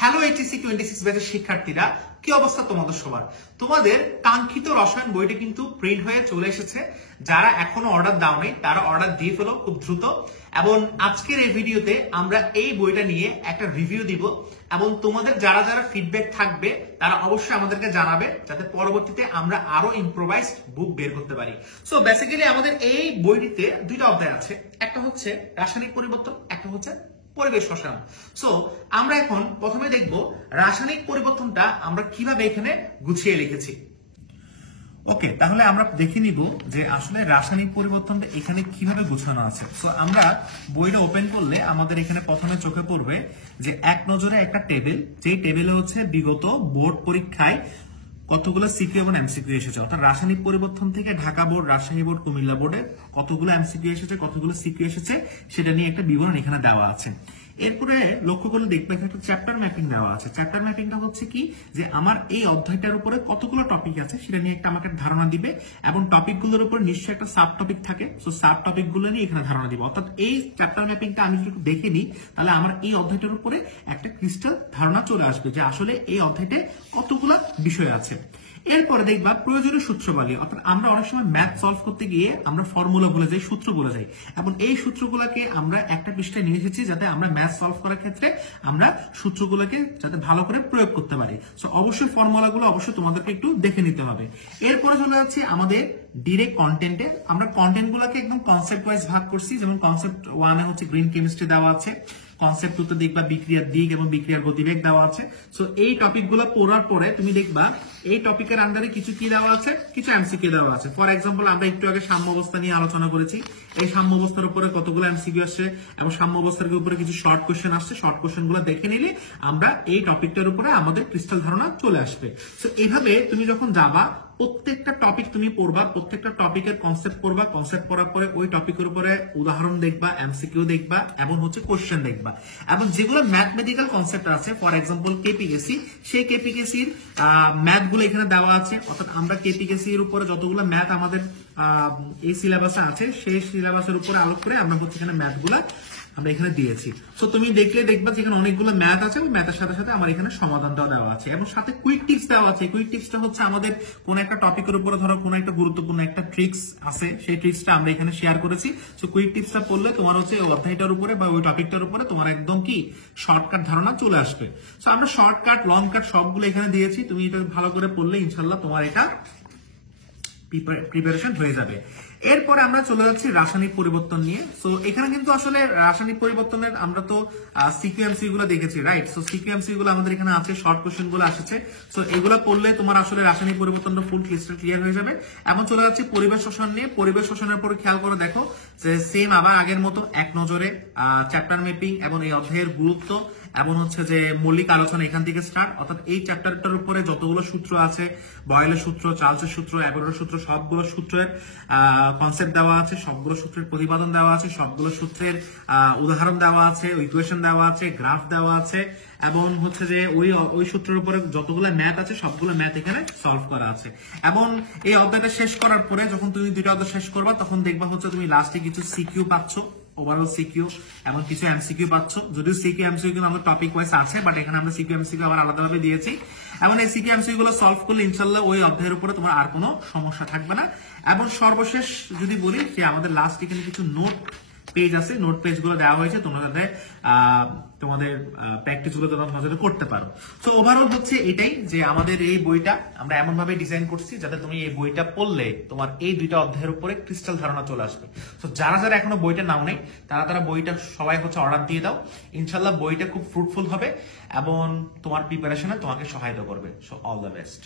Hello HSC 26 ব্যাচের শিক্ষার্থীরা, কি অবস্থা তোমাদের সবার? তোমাদের কাঙ্ক্ষিত রসায়ন বইটা কিন্তু প্রিন্ট হয়ে চলে এসেছে। যারা এখনো অর্ডার দাও নাই তারা অর্ডার দিয়ে ফেলো খুব দ্রুত। এবং আজকের এই ভিডিওতে আমরা এই বইটা নিয়ে একটা রিভিউ দিব এবং তোমাদের যারা যারা ফিডব্যাক থাকবে তারা অবশ্যই আমাদেরকে জানাবে, যাতে পরবর্তীতে আমরা আরো ইম্প্রোভাইজড বুক বের করতে পারি। সো বেসিক্যালি আমাদের এই বইটিতে দুইটা অধ্যায় আছে, একটা হচ্ছে রাসায়নিক পরিবর্তন, একটা হচ্ছে পরিবেশ রসায়ন। সো আমরা এখন প্রথমে দেখব রাসায়নিক পরিবর্তনটা আমরা কিভাবে এখানে গুছিয়ে লিখেছি। ওকে, তাহলে আমরা দেখে নিব যে আসলে রাসায়নিক পরিবর্তনটা এখানে কিভাবে গোছানো আছে। সো আমরা বইটা ওপেন করলে আমাদের এখানে প্রথমে চোখে পড়বে যে এক নজরে একটা টেবিল, যেই টেবিলে হচ্ছে বিগত বোর্ড পরীক্ষায় কতগুলো সিকিউ এবং এমসিকিউ এসেছে, অর্থাৎ রাসায়নিক পরিবর্তন থেকে ঢাকা বোর্ড, রাজশাহী বোর্ড, কুমিল্লা বোর্ডে কতগুলো এমসিকিউ এসেছে, কতগুলো সিকিউ এসেছে সেটা নিয়ে একটা বিবরণ এখানে দেওয়া আছে। এরপরে লক্ষ্য করলে দেখবে একটা চ্যাপ্টার ম্যাপিং দেওয়া আছে। চ্যাপ্টার ম্যাপিংটা হচ্ছে কি, যে আমার এই অধ্যায়টার উপরে কতগুলো টপিক আছে সেটা নিয়ে একটা আমাকে ধারণা দিবে, এবং টপিকগুলোর উপর নিশ্চয়ই একটা সাব টপিক থাকে। সো সাব টপিক গুলো নিয়ে এখানে ধারণা দিবে। অর্থাৎ এই চ্যাপ্টার ম্যাপিংটা আমি যদি দেখে নিই তাহলে আমার এই অধ্যায়টার উপরে একটা ক্রিস্টাল ধারণা চলে আসবে যে আসলে এই অধ্যায়টা কতগুলো বিষয় আছে। এরপরে দেখবা প্রয়োজনীয় সূত্রবালী, অর্থাৎ আমরা অনেক সময় ম্যাথ সলভ করতে গিয়ে আমরা ফর্মুলা বলে যাই, সূত্র বলে যাই, এবং এই সূত্রগুলোকে আমরা একটা পৃষ্ঠায় নিয়ে এসেছি যাতে আমরা ম্যাথ সলভ করার ক্ষেত্রে আমরা সূত্রগুলোকে যাতে ভালো করে প্রয়োগ করতে পারি। সো অবশ্যই ফর্মুলাগুলো অবশ্যই তোমাদেরকে একটু দেখে নিতে হবে। এরপরে চলে যাচ্ছি আমাদের ডিরেক্ট কন্টেন্টে। আমরা কন্টেন্ট গুলোকে একদম কনসেপ্ট ওয়াইজ ভাগ করছি। যেমন কনসেপ্ট 1 এ হচ্ছে গ্রিন কেমিস্ট্রি দেওয়া আছে, কনসেপ্ট 2 তে দেখবা বিক্রিয়ার দিক এবং বিক্রিয়ার গতিবেগ দেওয়া আছে। সো এই টপিকগুলো পড়ার পরে তুমি দেখবা এই টপিকের আন্ডারে কিছু কি দেওয়া আছে, কিছু এমসিকিউ দেওয়া আছে। ফর এক্সাম্পল আমরা একটু আগে সাম্য অবস্থা নিয়ে আলোচনা করেছি। এই সাম্য অবস্থার উপরে কতগুলো এমসিকিউ আসছে এবং সাম্য অবস্থার উপরে কিছু শর্ট কোশ্চেন আসছে। শর্ট কোশ্চেন গুলো দেখে নিলে আমরা এই টপিকটার উপরে আমাদের ক্রিস্টাল ধারণা চলে আসবে। সো এইভাবে তুমি যখন যাবা প্রত্যেকটা টপিক তুমি পড়বা, প্রত্যেকটা টপিকের কনসেপ্ট পড়বা, কনসেপ্ট পড়ার পরে ওই টপিকের উপরে উদাহরণ দেখবা, এমসিকিউ দেখবা এবং হচ্ছে কোশ্চেন দেখবা। এবং যেগুলো ম্যাথমেটিক্যাল কনসেপ্ট আছে, ফর এক্সাম্পল কেপিকেসি, সেই কেপিকেসির ম্যাথ গুলো এখানে দেওয়া আছে। অর্থাৎ আমরা কেপিকেসি এর উপরে যতগুলো ম্যাথ আমাদের এই সিলেবাসে আছে সেই সিলেবাসের উপরে আলোক করে আমরা হচ্ছে এখানে ম্যাথ গুলা আমরা এখানে দিয়েছি। সো তুমি দেখলে দেখবা যে এখানে অনেকগুলো ম্যাথ আছে, ওই ম্যাথের সাথে সাথে আমার এখানে সমাধানটাও দেওয়া আছে এবং সাথে কুইক টিপস দেওয়া আছে। কুইক টিপসটা হচ্ছে আমাদের কোন একটা টপিকের উপরে ধরো কোন একটা গুরুত্বপূর্ণ একটা ট্রিক্স আছে, সেই ট্রিক্সটা আমরা এখানে শেয়ার করেছি। সো কুইক টিপসটা পড়লে তোমার হচ্ছে ওই অধ্যায়টার উপরে বা ওই টপিকটার উপরে তোমার একদম কি শর্টকাট ধারণা চলে আসবে। সো আমরা শর্টকাট, লং কাট সবগুলো এখানে দিয়েছি। তুমি এটা ভালো করে পড়লে ইনশাল্লাহ তোমার এটা প্রিপারেশন হয়ে যাবে। এরপরে আমরা চলে যাচ্ছি রাসায়নিক পরিবর্তন নিয়ে। সো এখানে কিন্তু আসলে রাসায়নিক পরিবর্তনের আমরা তো সিকিউএমসি গুলো দেখেছি, রাইট? সো সিকিউএমসি গুলো আমাদের এখানে আছে, শর্ট কোশ্চেন গুলো আসছে। সো এগুলো পড়লে তোমার আসলে রাসায়নিক পরিবর্তনটা ফুল ক্লিয়ার হয়ে যাবে। এখন চলে যাচ্ছি পরিবেশ শোষণ নিয়ে। পরিবেশ শোষণের পরে খেয়াল করে দেখো যে সেম আবার আগের মতো এক নজরে চ্যাপ্টার ম্যাপিং এবং এই অধ্যায়ের গুরুত্ব এবং হচ্ছে যে মৌলিক আলোচনা এখান থেকে স্টার্ট। অর্থাৎ এই চ্যাপ্টারটার উপরে যতগুলো সূত্র আছে, বয়েলের সূত্র, চার্লসের সূত্র, অ্যাভোগাড্রোর সূত্র, সবগুলো সূত্রের কনসেপ্ট দেওয়া আছে, সবগুলো সূত্রের প্রতিপাদন দেওয়া আছে, সবগুলো সূত্রের উদাহরণ দেওয়া আছে, ইকুয়েশন দেওয়া আছে, গ্রাফ দেওয়া আছে, এবং হচ্ছে যে ওই সূত্রের উপরে যতগুলো ম্যাথ আছে সবগুলো ম্যাথ এখানে সলভ করা আছে। এবং এই অধ্যায়টা শেষ করার পরে যখন তুমি দুইটা অধ্যায় শেষ করবা তখন দেখবা হচ্ছে তুমি লাস্টে কিছু সিকিউ পাচ্ছ, ওভারঅল সিকিউ এবং কিছু এমসিকিউ পাচ্ছ। যদিও সিকিউ এমসিকিউ কিন্তু আমাদের টপিক ওয়াইজ আছে, বাট এখানে আমরা সিকিউ এমসিকিউ আবার আলাদাভাবে দিয়েছি। এবং এই সিকিউ এমসিকিউ গুলো সলভ করলে ইনশাল্লাহ ওই অধ্যায়ের উপরে তোমার আর কোনো সমস্যা থাকবে না। এবং সর্বশেষ যদি বলি যে আমাদের লাস্ট এখানে কিছু নোট পেজ আছে, নোট পেজ গুলো দেওয়া হয়েছে তোমরা যাতে তোমাদের প্র্যাকটিস গুলো তোমরা মজাটা করতে পারো। সো ওভারঅল হচ্ছে এটাই যে আমাদের এই বইটা আমরা এমন ভাবে ডিজাইন করছি যাতে তুমি এই বইটা পড়লে তোমার এই দুইটা অধ্যায়ের উপরে ক্রিস্টাল ধারণা চলে আসবে। তো যারা যারা এখনো বইটা নাও নেই তারা বইটা সবাই হচ্ছে অর্ডার দিয়ে দাও। ইনশাল্লাহ বইটা খুব ফ্রুটফুল হবে এবং তোমার প্রিপারেশনে তোমাকে সহায়তা করবে। So all the best.